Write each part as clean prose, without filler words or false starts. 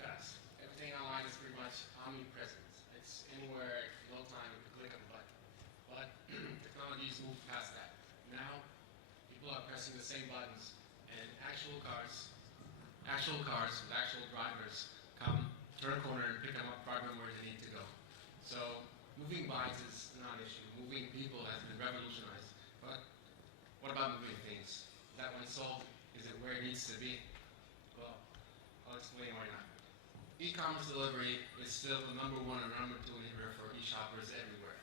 fast. Everything online is pretty much omnipresent. It's anywhere, no time, you can click of a button. But technology's moved past that. Now, people are pressing the same buttons, and actual cars with actual drivers come, turn a corner, and pick them up, drive them where they need to go. So moving bikes is not an issue. Moving people has been revolutionized. But what about moving things? Is that one solved? Is it where it needs to be? Well, I'll explain why not. E-commerce delivery is still the #1 or #2 inhibitor for e-shoppers everywhere.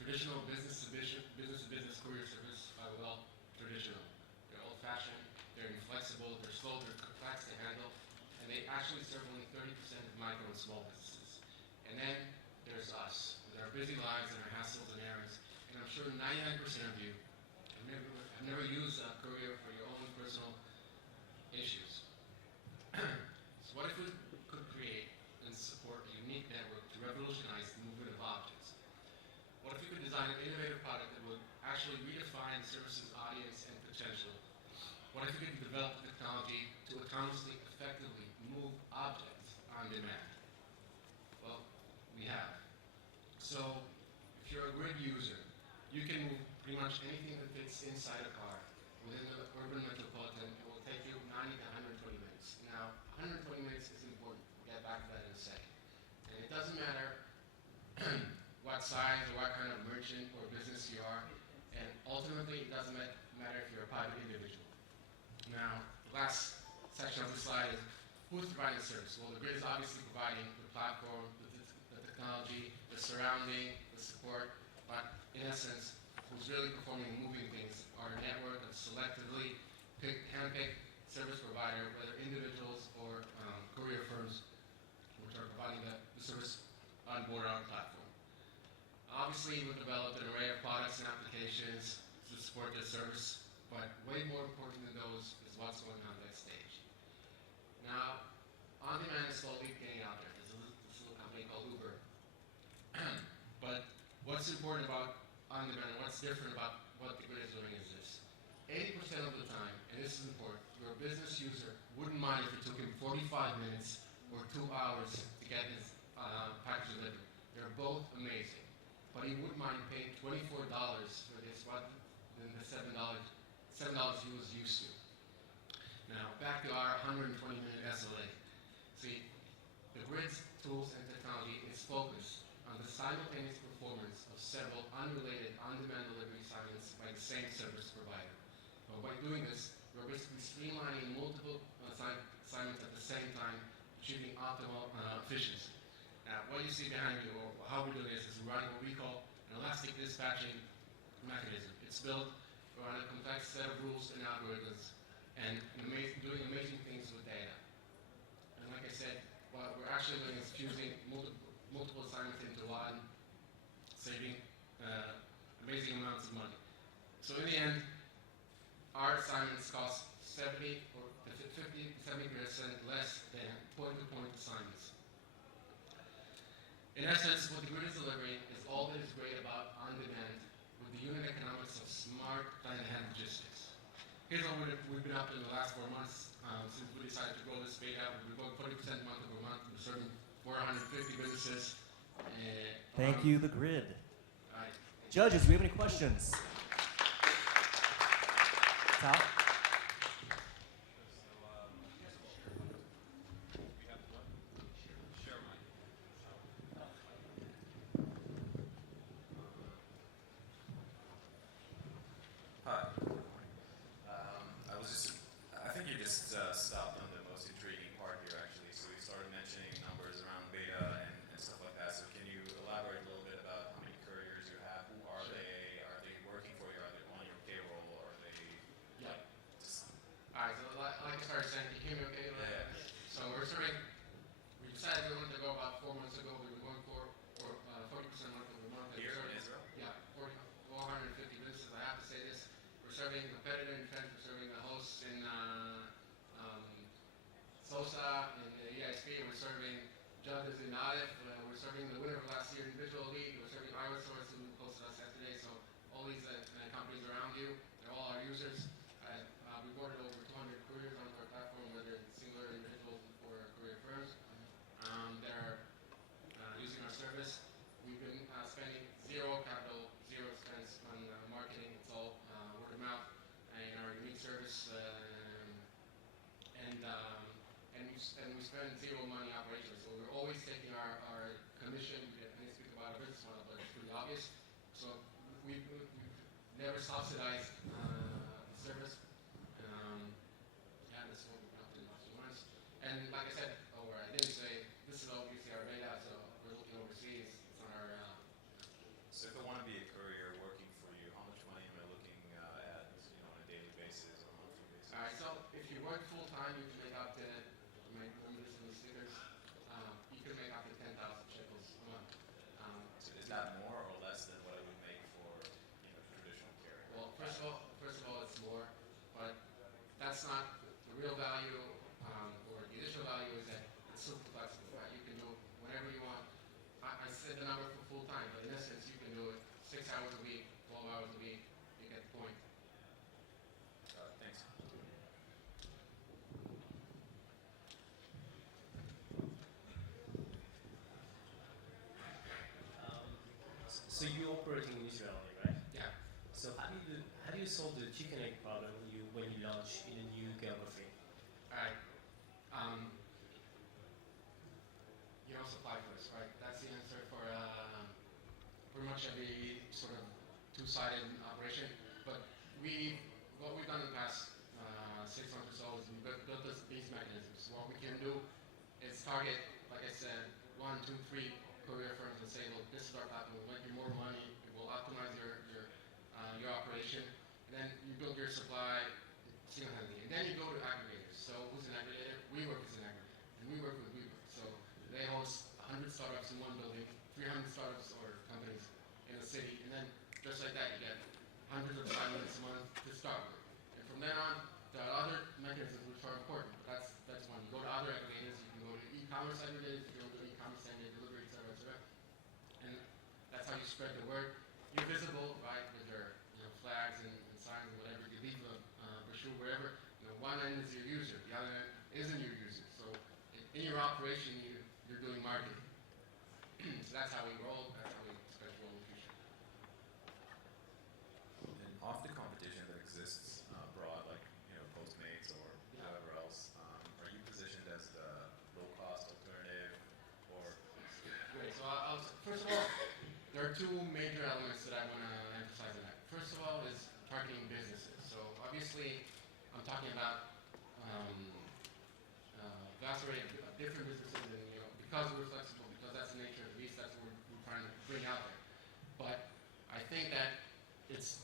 Traditional business-to-business courier service are, well, traditional. They're old-fashioned, they're inflexible, they're slow, they're complex to handle, and they actually serve only 30% of micro and small businesses. And then there's us, with our busy lives and our hassles and errands, and I'm sure 99% of you have never used a courier for your own personal issues. So what if we could create and support a unique network to revolutionize the movement of objects? What if we could design an innovative product that would actually redefine the service's audience and potential? What if we could develop technology to autonomously, effectively move objects on demand? Well, we have. So if you're a grid user, you can move pretty much anything that fits inside a car within the urban metropolitan. It will take you 90 to 120 minutes. Now, 120 minutes is important. We'll get back to that in a second. And it doesn't matter what size or what kind of merchant or business you are. And ultimately, it doesn't matter if you're a private individual. Now, the last section of the slide is who's providing service? Well, the grid is obviously providing the platform, the technology, the surrounding, the support, but in essence, who's really performing and moving things are a network of selectively hand-picked service provider, whether individuals or courier firms, which are providing the service on board our platform. Obviously, we've developed an array of products and applications to support this service, but way more important than those is what's going on backstage. Now, on-demand is slowly getting out there. There's this little company called Uber. But what's important about on-demand and what's different about what the grid is doing is this. 80% of the time, and this is important, your business user wouldn't mind if it took him 45 minutes or 2 hours to get his package delivered. They're both amazing. But he wouldn't mind paying $24 for this rather than the $7 he was used to. Now, back to our 120-minute SLA. See, the grid's tools and technology is focused on the simultaneous performance of several unrelated on-demand delivery assignments by the same service provider. But by doing this, we're basically streamlining multiple assignments at the same time, achieving optimal efficiency. Now, what you see behind me, or how we're doing this, is we're running what we call an elastic dispatching mechanism. It's built around a complex set of rules and algorithms, and doing amazing things with data. And like I said, what we're actually doing is fusing multiple assignments into one, saving amazing amounts of money. So in the end, our assignments cost 50 to 70% less than point-to-point assignments. In essence, what the grid is delivering is all that is great about on-demand with the unit economics of smart plan-ahead logistics. Here's what we've been up to in the last 4 months since we decided to grow this beta. We've been growing 40% month over month. We're serving 450 businesses. Thank you, the grid. All right. Judges, do we have any questions? Tal? Hi. I think you just stopped on the most intriguing part here, actually. So we started mentioning numbers around beta and stuff like that. So can you elaborate a little bit about how many couriers you have? Who are they? Are they working for you? Are they on your payroll? Or are they? Yeah. All right. So like I started saying, you hear me okay? Yeah. So we decided we wanted to go about 4 months ago. We were going for 40% month over month. Here in Israel? Yeah, 450 businesses. I have to say this. We're serving competitor in defense. We're serving the hosts in SOSA and the EISP. We're serving judges in Aleph. We're serving the winner of last year's individual league. We're serving Iowa Source, who hosted us yesterday. So all these companies around you, they're all our users. We boarded over 200 couriers onto our platform, whether it's singular individuals or courier firms. spend zero money operations. So we're always taking our commission. I didn't speak about our business model, but it's pretty obvious. So we've never subsidized service. Yeah, this is what we've been up to the last few months. And like I said, or I didn't say, this is obviously our beta, so we're looking overseas. It's on our. So if I want to be a courier working for you, how much money am I looking at, on a daily basis or a monthly basis? All right, so if you work full time, you can make up to, you might remember this in the stickers, you can make up to 10,000 shekels a month. So is that more or less than what I would make for traditional carrier? Well, first of all, it's more, but that's not the real value, or the additional value is that it's super flexible, right? You can do it whenever you want. I said the number for full time, but in essence, you can do it 6 hours a week, 12 hours a week. You get the point. Thanks. So you operate in Israel, right? Yeah. So how do you solve the chicken egg problem when you launch in a new geography? All right. You don't supply first, right? That's the answer for pretty much every sort of two-sided operation. But what we've done in the past 6 months or so is we've built these mechanisms. What we can do is target, like I said, 1, 2, 3 courier firms and say, look, this is our platform. We'll make you more money. It will optimize your operation. And then you build your supply single-handedly. And then you go to aggregators. So who's an aggregator? WeWork is an aggregator. And we work with WeWork. So they host 100 startups in one building, 300 startups or companies in a city. And then just like that, you get hundreds of assignments a month to start with. And from then on, there are other mechanisms which are important. But that's one. You go to other aggregators. You can go to e-commerce aggregators. You can go to e-commerce same-day delivery, et cetera, et cetera. And that's how you spread the word. You're visible, right, with your flags and signs and whatever. You leave a brochure wherever. One end is your user, the other end isn't your user. So in your operation, you're doing marketing. So that's how we roll. That's how we expect to roll in the future. And off the competition that exists abroad, like Postmates or whoever else, are you positioned as the low-cost alternative, or? Great. So first of all, there are two major elements that I want to emphasize on that. First of all is targeting businesses. So obviously, I'm talking about vast array of different businesses, and because we're flexible, because that's the nature of the beast, that's what we're trying to bring out there. But I think that it's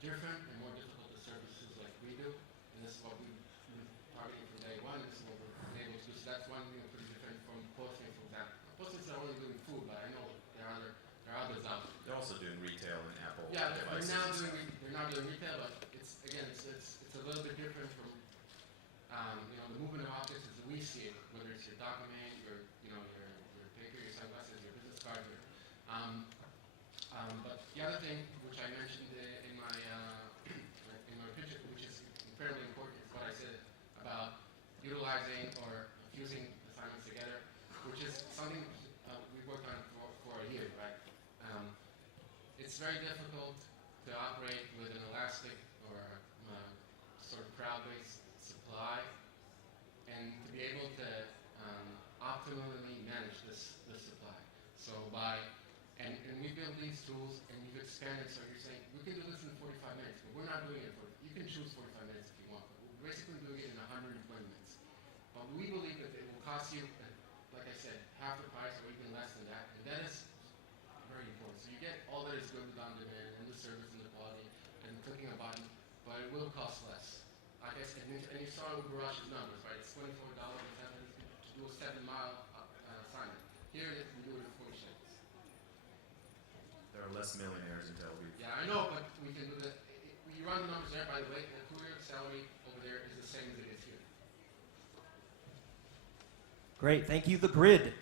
different and more difficult to services like we do, and this is what we've targeted from day one. This is what we're able to do. So that's one thing pretty different from Postmates, for example. Postmates are only doing food, but I know there are others out there. They're also doing retail and Apple. Yeah, devices. they're now doing retail, but it's a little bit different from the movement of objects as we see it, whether it's your document, your paper, your sunglasses, your business card. But the other thing which I mentioned in my picture, which is incredibly important, is what I said about utilizing or fusing assignments together, which is something we've worked on for a year, right? It's very difficult to operate with an elastic or sort of crowd-based supply, and to be able to optimally manage this supply. So and we build these tools, and we've expanded. So you're saying we can do this in 45 minutes, but we're not doing it you can choose 45 minutes if you want, but we're basically doing it in 120 minutes. But we believe that it will cost you, like I said, half the price or even less than that, and that is very important. So you get all that is good with on-demand and the service and the quality and clicking a button, but it will cost less. Like I said, and you saw Uber Rush's numbers, right? It's $24 to do a 7-mile assignment. Here we do it in 40 shekels. There are less millionaires in Tel Aviv. Yeah, I know, but we can do that. You run the numbers there, by the way, the courier salary over there is the same as it is here. Great. Thank you, the grid.